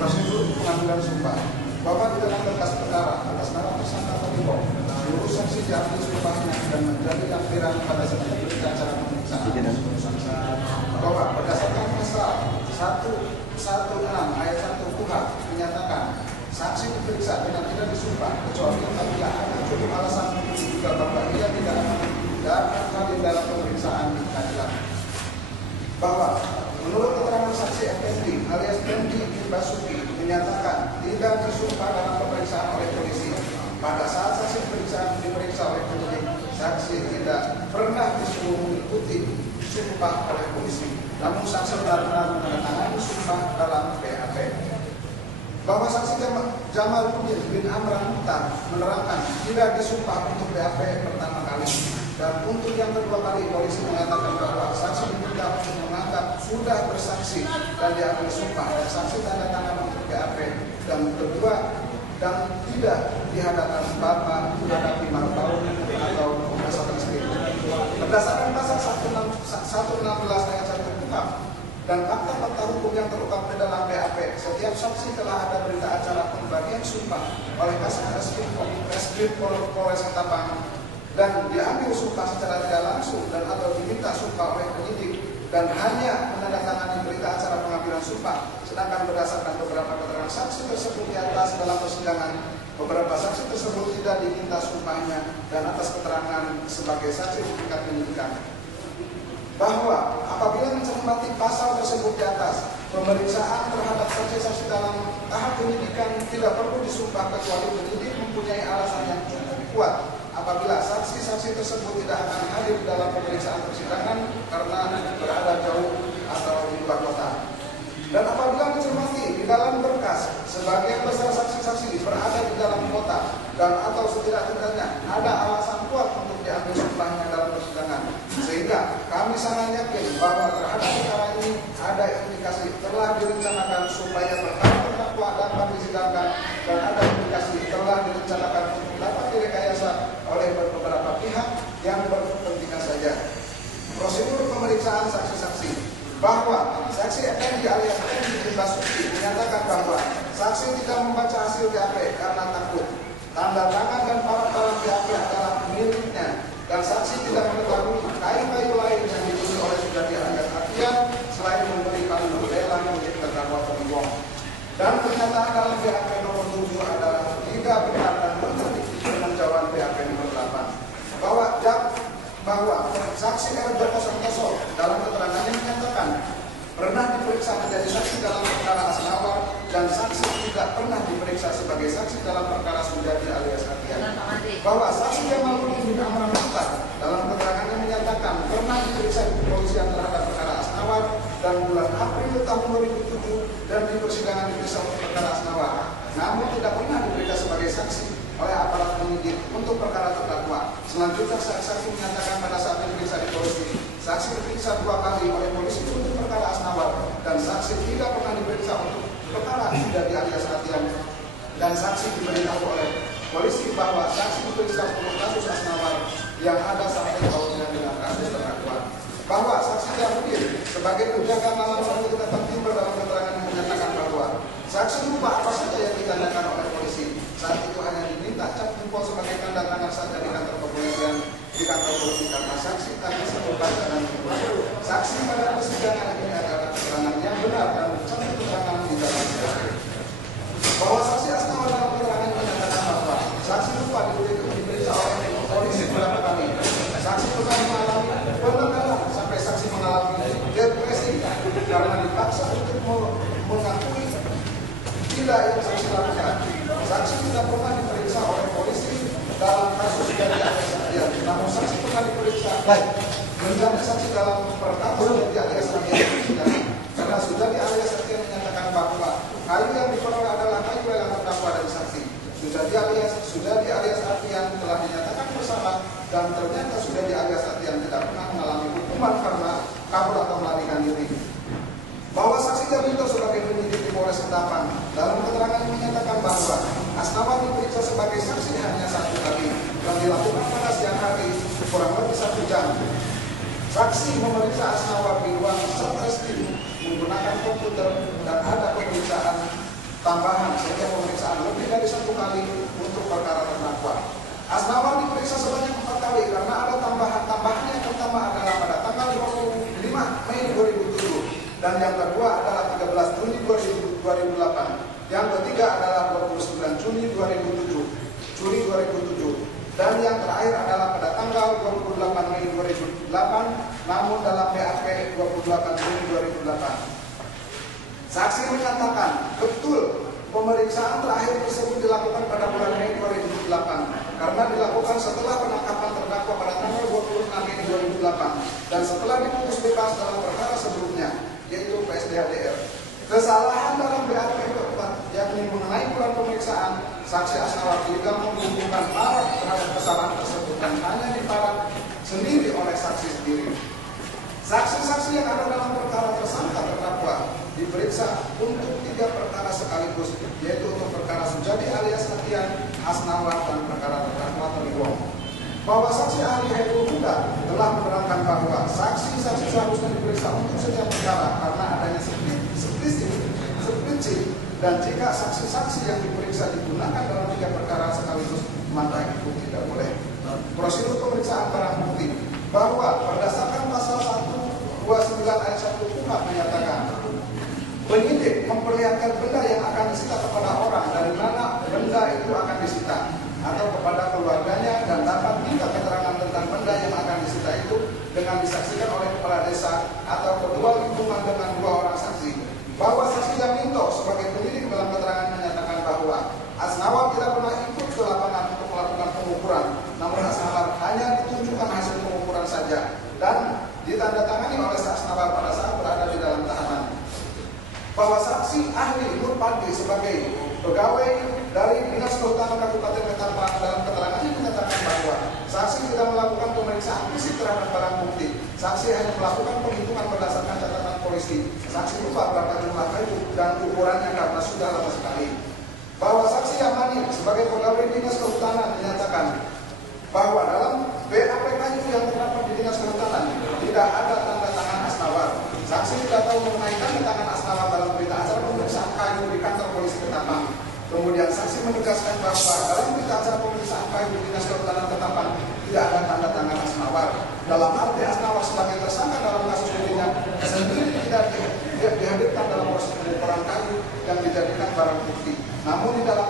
Prosedur pengambilan sumpah bahwa di dalam berkas perkara atas nama tersangka terlibat seluruh saksi diambil sumpahnya dan menjadi lampiran pada saat acara pemeriksaan bahwa berdasarkan pasal 116 ayat 1 KUHP menyatakan saksi diperiksa dengan tidak disumpah kecuali apabila ada cukup alasan juga bahwa ia tidak dapat hadir dalam pemeriksaan di pengadilan. Bahwa menurut keterangan saksi Effendi alias Fendi bin Basuki menyatakan tidak disumpah dalam pemeriksaan oleh polisi. Pada saat saksi diperiksa oleh penyidik, saksi tidak pernah disuruh mengikuti sumpah oleh polisi. Namun saksi benar-benar menandatangani sumpah dalam BAP. Bahwa saksi Jamaluddin bin Amran Muhtar menerangkan tidak disumpah untuk BAP pertama kali. Dan untuk yang kedua kali polisi mengatakan bahwa saksi diminta untuk menganggap sudah bersaksi dan diambil sumpah dan saksi tanda tangan untuk BAP dan kedua dan tidak dihadapkan Bapak menghadapi martabat atau masalah istri. Berdasarkan pasal 116 ayat 1 KUHP dan fakta-fakta hukum yang terungkap di dalam BAP, setiap saksi telah ada berita acara pembagian sumpah oleh Kasat Reskrim Polres Ketapang dan diambil sumpah secara tidak langsung dan atau diminta sumpah oleh penyidik dan hanya menandatangani berita acara pengambilan sumpah. Sedangkan berdasarkan beberapa keterangan saksi tersebut di atas dalam persidangan, beberapa saksi tersebut tidak diminta sumpahnya dan atas keterangan sebagai saksi di tingkat penyidikan. Bahwa apabila mencermati pasal tersebut di atas, pemeriksaan terhadap saksi-saksi dalam tahap penyidikan tidak perlu disumpah kecuali penyidik mempunyai alasan yang cukup kuat apabila saksi-saksi tersebut tidak akan hadir dalam pemeriksaan persidangan karena berada jauh atau di luar kota. Dan apabila mencermati di dalam berkas sebagian besar saksi-saksi berada di dalam kota dan atau setidak-tidaknya ada alasan kuat untuk diambil sumpahnya dalam persidangan, sehingga kami sangat yakin bahwa terhadap perkara ini ada indikasi telah direncanakan supaya perkara terdakwa dapat disidangkan dan ada indikasi telah direncanakan untuk dapat direkayasa oleh beberapa pihak yang berkepentingan saja. Prosedur pemeriksaan saksi-saksi bahwa saksi Effendi alias Fendi bin Basuki menyatakan bahwa saksi tidak membaca hasil BAP karena takut tanda tangan dan paraf-paraf BAP adalah miliknya dan saksi tidak mengetahui kayu-kayu lain yang ditulis oleh Sudadi alias Artian selain memberi kayu lelang milik terdakwa terlibat. Dan pernyataan dalam BAP nomor 7 adalah tidak benar dan kontradiksi dengan jawaban BAP nomor 8 bahwa saksi R.J. dalam keterangannya menyatakan pernah diperiksa menjadi saksi dalam perkara Asnawar dan saksi tidak pernah diperiksa sebagai saksi dalam perkara Sudadi alias Artian. Bahwa saksi Jamaluddin bin Amran Muhtar dalam keterangannya menyatakan pernah diperiksa di kepolisian terhadap perkara Asnawar dan bulan April tahun 2007 dan di persidangan diperiksa untuk perkara Asnawar, namun tidak pernah diperiksa sebagai saksi oleh aparat penyidik untuk perkara terdakwa. Selanjutnya saksi menyatakan pada saat diperiksa di polisi, saksi diperiksa 2 kali oleh polisi untuk perkara Asnawar dan saksi tidak pernah diperiksa untuk perkara Sudadi alias Artian dan saksi diberitahu oleh polisi bahwa saksi diperiksa untuk kasus Asnawar yang ada sampai tahunnya dengan kasus terdakwa. Bahwa saksi Jamaluddin sebagai penjaga malam selalu tempat timber dalam keterangan menyatakan bahwa saksi lupa apa saja yang ditandakan oleh polisi. Saat itu hanya diminta cap jempol sebagai tanda tangan saja di kantor kepolisian di kantor polisi karena saksi tak bisa membaca dan menulis. Saksi pada persidangan ini adalah keterangan yang benar dan mencari keterangan di dalam BAP. Bahwa saksi Asnawar dalam keterangan menyatakan bahwa saksi lupa diperiksa oleh polisi beberapa kali. Saksi pernah mengalami penekanan sampai saksi mengalami depresi karena dipaksa untuk mengakui tidak yang saksi lakukan. Saksi tidak pernah diperiksa oleh polisi dalam kasus Sudadi alias Artian, namun saksi pernah diperiksa menjadi saksi dalam perkara Sudadi alias Artian karena Sudadi alias Artian menyatakan bahwa kayu yang diperoleh adalah kayu yang terdakwa dari saksi. Sudadi alias Artian telah dinyatakan bersalah dan ternyata Sudadi alias Artian tidak pernah mengalami hukuman karena kabur atau melarikan diri. Bahwa saksi Jamito sebagai penyidik di Polres Ketapang dalam keterangan menyatakan bahwa Asnawar diperiksa sebagai saksi hanya 1 kali yang dilakukan pada siang hari kurang lebih 1 jam. Saksi memeriksa Asnawar di ruang Satreskrim menggunakan komputer dan ada pemeriksaan tambahan setiap pemeriksaan lebih dari 1 kali untuk perkara terdakwa. Asnawa diperiksa sebanyak 4 kali karena ada tambahan yang pertama adalah pada tanggal 25 Mei 2007 dan yang kedua adalah 13 Juni 2008. Yang ketiga adalah 29 Juni 2007 dan yang terakhir adalah pada tanggal 28 Mei 2008 namun dalam BAP 28 Juni 2008. Saksi menyatakan betul pemeriksaan terakhir tersebut dilakukan pada bulan Mei 2008 karena dilakukan setelah penangkapan terdakwa pada tanggal 26 Mei 2008 dan setelah diputus bebas dalam perkara sebelumnya yaitu PSDHDR. Kesalahan dalam BAP keempat yakni mengenai bulan pemeriksaan, saksi Asnawa juga menghubungkan parah terhadap kesalahan tersebut dan hanya diparah sendiri oleh saksi sendiri. Saksi-saksi yang ada dalam perkara tersangka terdakwa diperiksa untuk 3 perkara sekaligus, yaitu untuk perkara Sujadi alias Atian, Asnawa, dan perkara terdakwa Toliwong. Bahwa saksi ahli Hairul Huda telah menerangkan bahwa saksi-saksi seharusnya diperiksa untuk setiap perkara karena adanya split dan jika saksi-saksi yang diperiksa digunakan dalam 3 perkara sekaligus maka itu tidak boleh. Prosedur pemeriksaan barang bukti bahwa berdasarkan pasal 129 ayat 1 KUHP menyatakan penyidik memperlihatkan benda yang akan disita kepada orang dari mana benda itu akan disita atau kepada keluarganya dan dapat minta keterangan tentang benda yang akan disita itu dengan disaksikan oleh kepala desa atau ketua lingkungan dengan 2 orang saksi. Bahwa saksi Yaminto sebagai penyidik dalam keterangan menyatakan bahwa Asnawa tidak pernah ikut ke lapangan untuk melakukan pengukuran, namun Asnawa hanya ditunjukkan hasil pengukuran saja dan ditandatangani oleh Asnawa pada saat berada di dalam tahanan. Bahwa saksi ahli Nur Pandi sebagai pegawai dari Dinas Kehutanan Kabupaten Ketapang dalam keterangannya menyatakan bahwa saksi tidak melakukan pemeriksaan fisik terhadap barang bukti. Saksi hanya melakukan penghitungan berdasarkan catatan polisi. Saksi lupa berapa jumlah kayu dan ukurannya karena sudah lama sekali. Bahwa saksi Yamani sebagai pegawai Dinas Kehutanan menyatakan bahwa dalam BAP kayu yang terdapat di Dinas Kehutanan tidak ada tanda tangan Asnawa. Saksi tidak tahu mengenai tanda tangan Asnawa dalam berita acara pemeriksaan kayu di kantor polisi Ketapang. Kemudian saksi menegaskan bahwa dalam berita acara pemeriksaan kayu di Dinas Kehutanan Ketapang tidak ada tanda tangan Asnawa. Dalam arti Asnawa sebagai tersangka dalam kasus dirinya sendiri tidak dihadirkan dalam proses pengukuran kayu yang dijadikan barang bukti. Namun di dalam